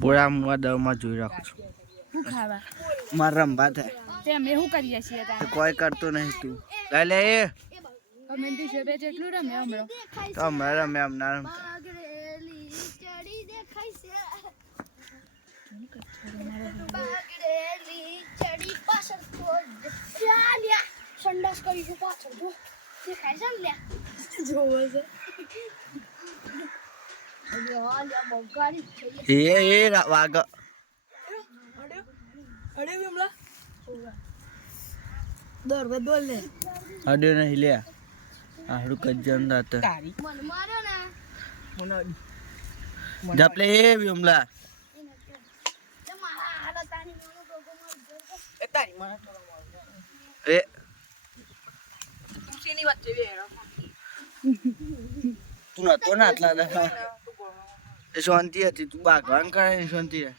પૂરા મુવા દરમાં જોઈ રાખું છું. શું ખાવા મારે રમવા થાય તે અમે શું કરીએ છીએ તો કોઈ કરતો નહીં તું લઈ લે એ અમે શોભે જેટલું રમે હમણાં તો હમણાં રમે હમણાં રમતા સંડાસ કરી પાછળ જો દેખાય છે ને જોવે છે વાગ અડે વિમલા દોર દોર લે અડ્યો નહીં લે આડું કજ્જન દાત મને માર્યો ને મને જપલે એ વિમલા મારા હાલત આની એ તારી મને એ તું શેની વચ્ચે બેહરો તું નતો ને આટલા દા એ શાંતિ હતી તું ભાગવાન કરે ને શાંતિ રહે